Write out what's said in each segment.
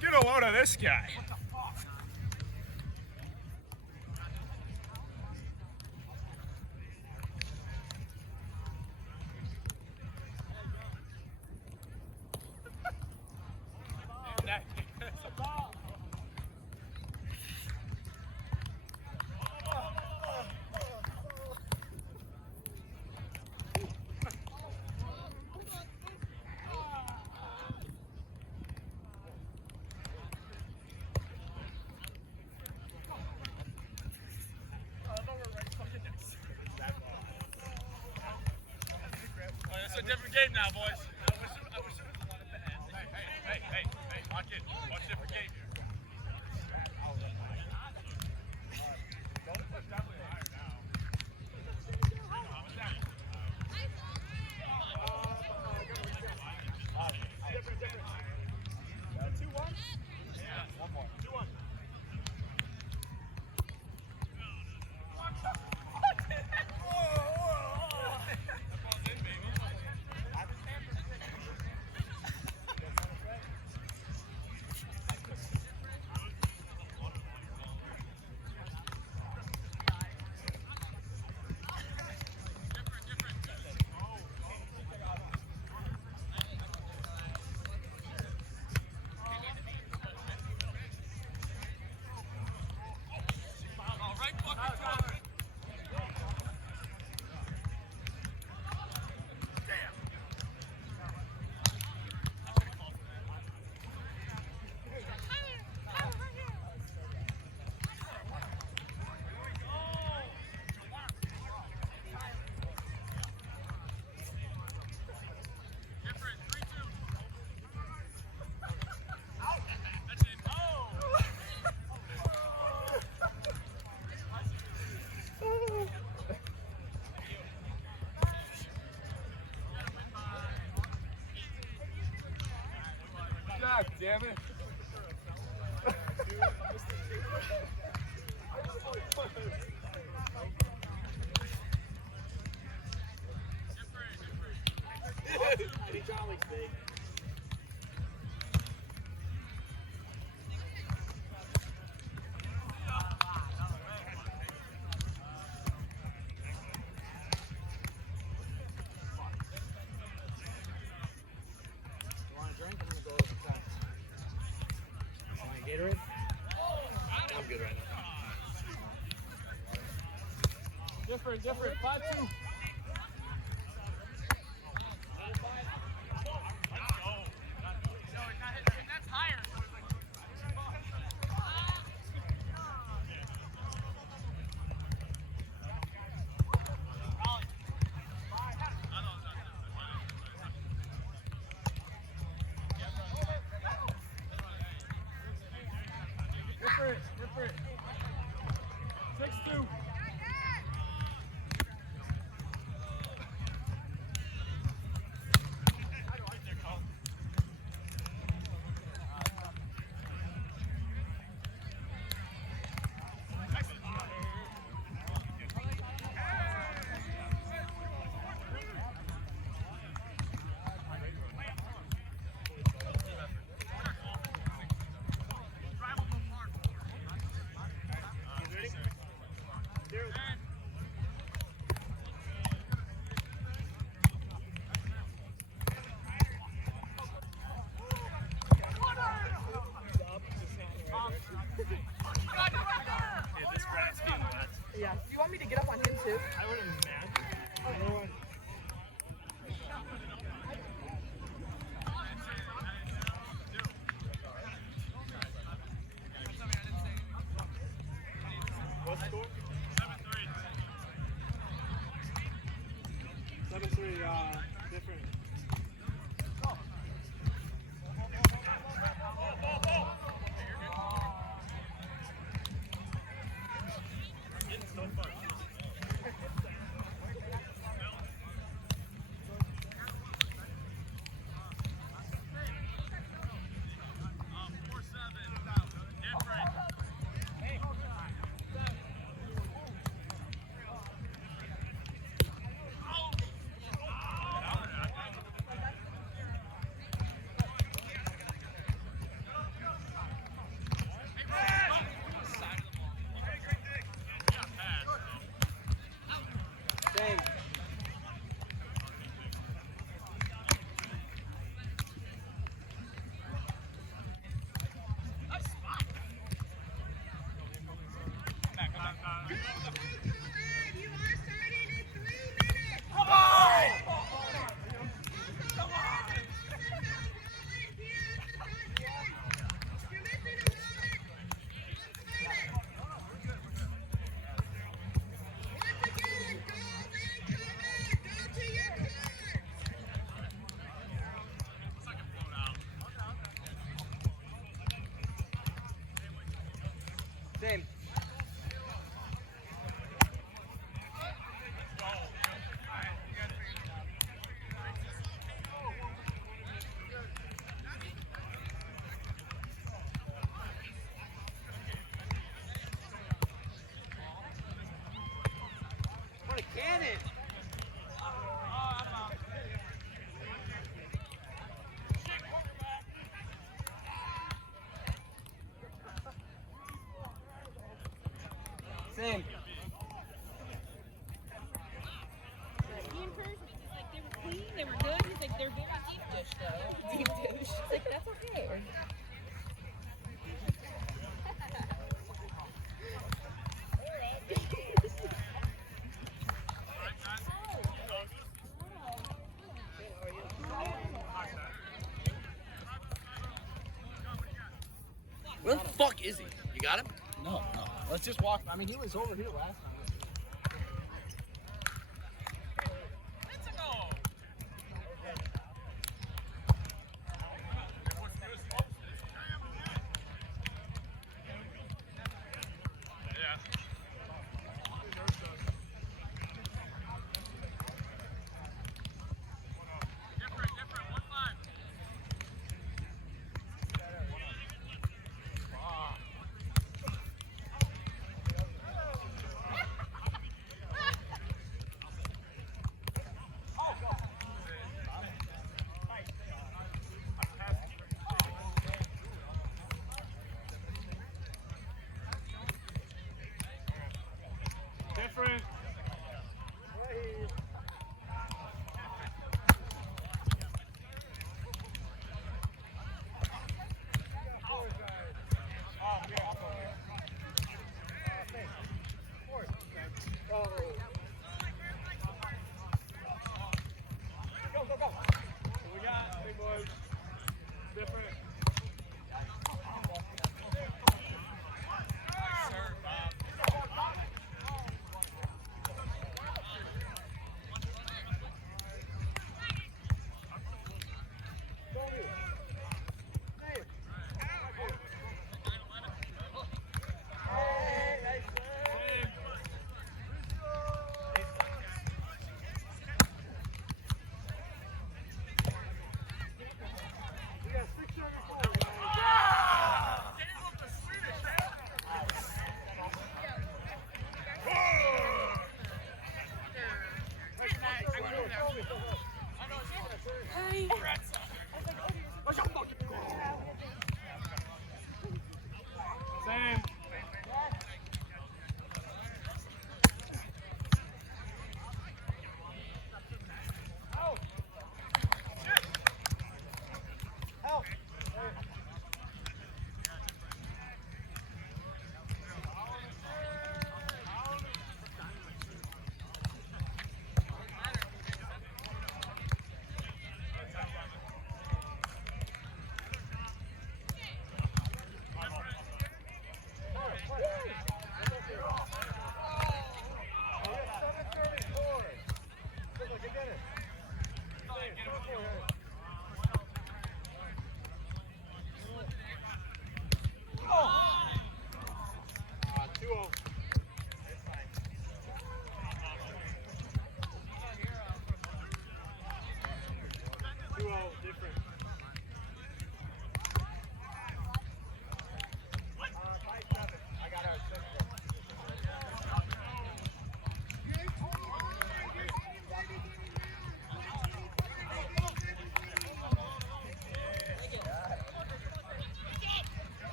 Get a load of this guy. It's a different game now, boys. Hey, lock in. Watch a different game here. Don't push definitely higher now. Different. 2-1? Yeah, one more. 2-1. damn it. I'm good right now. Different. 5-2. Different. 6-2. Yeah. Do you want me to get up on him too? I wouldn't be mad. What's the score? 7-3, different. Getting so far. Same. Same. What a cannon! Same. He encouraged me. He's like, they were clean, they were good. He's like, they're very deep dish though. Deep dish. He's like, that's okay. Where the fuck is he? You got him? No. Let's just walk. I mean, he was over here last time.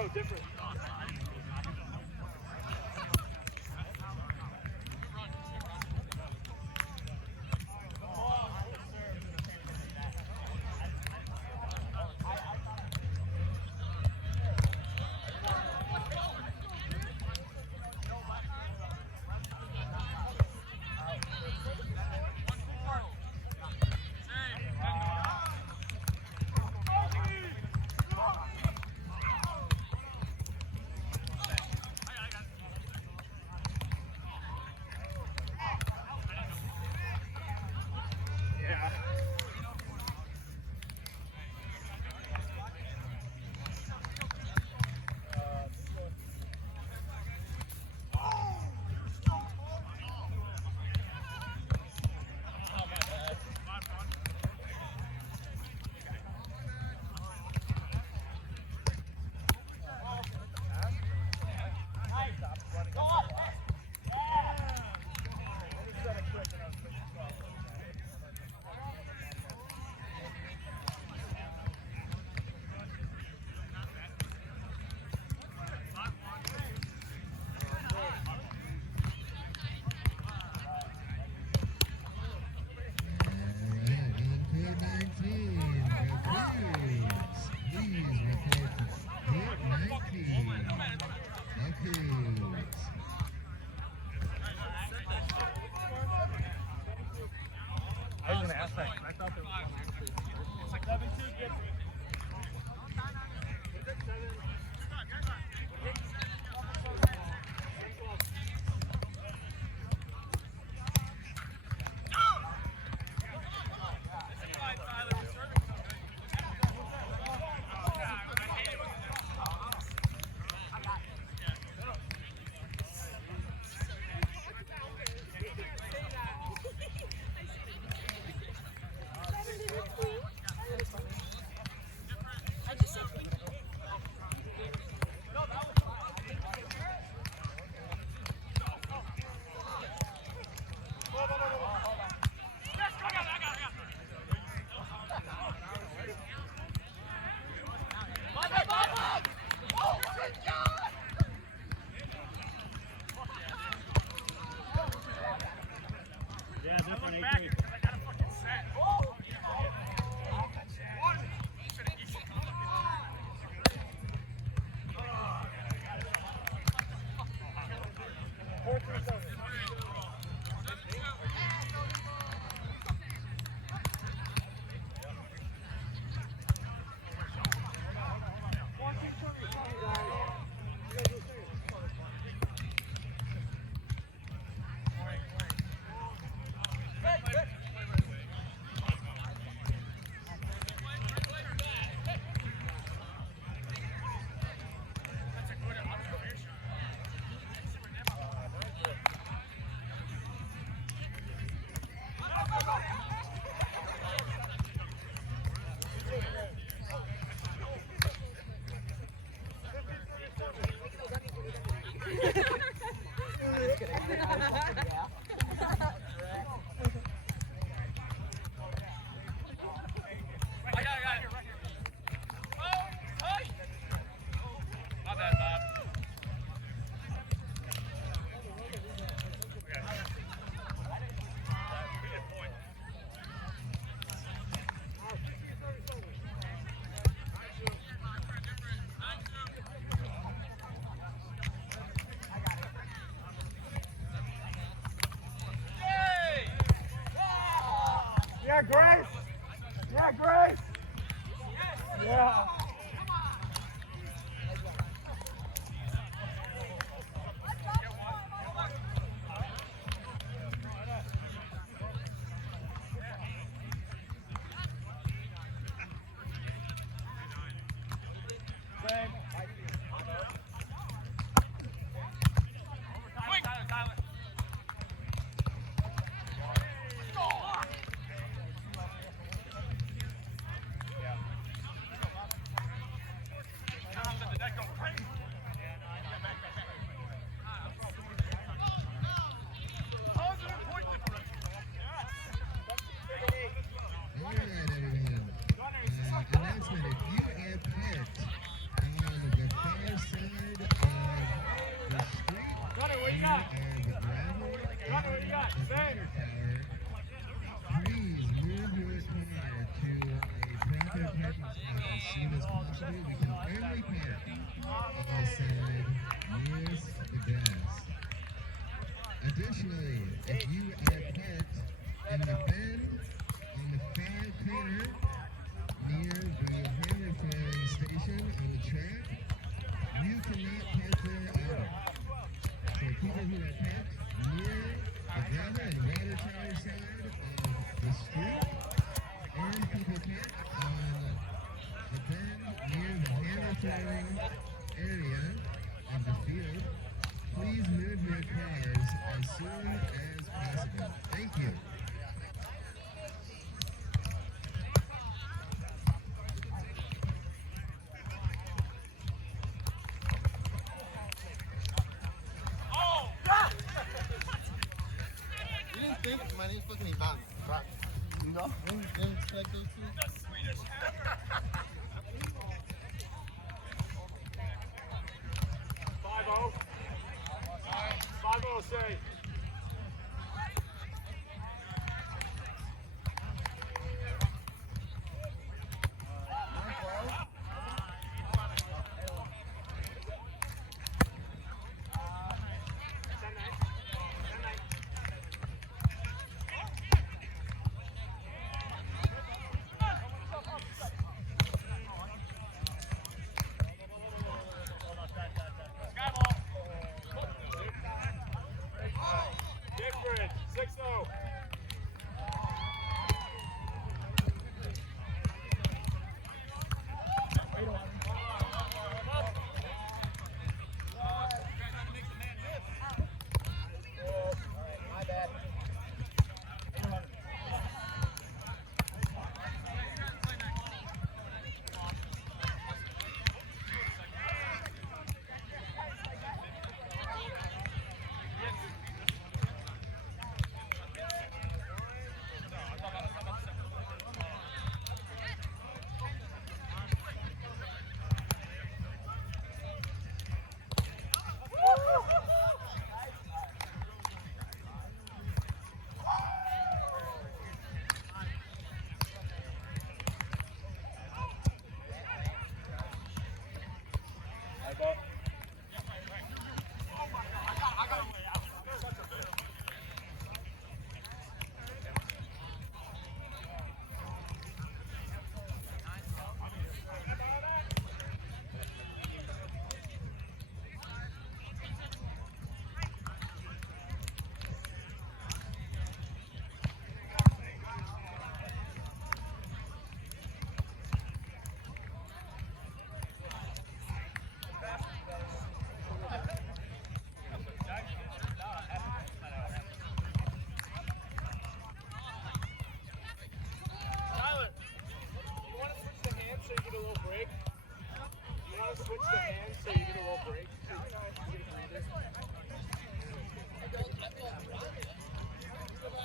bro, different. I was gonna ask that. I thought there was 7-2 gets me. Yeah, different. I got a fucking set. Yeah, Grace! Yeah, Grace! Yeah. Same. All right, everyone. Announcement: if you have parked side nearest the grass. Additionally, if you are parked in the bend on the far corner near the hammer throwing station on the track, you cannot park there either. So people who are parked near the gravel and water tower side of the street, and people parked on the bend near the hammer throwing area of the field, please move your cars as soon as possible. Thank you. You didn't think my name's supposed to be Van. You know? You didn't expect those two? Five-oh. 5-0, say. Different. 6-0. My bad. Tyler, you want to switch the hands so you get a little break? You want to switch the hands so you get a little break? So you get a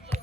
breather?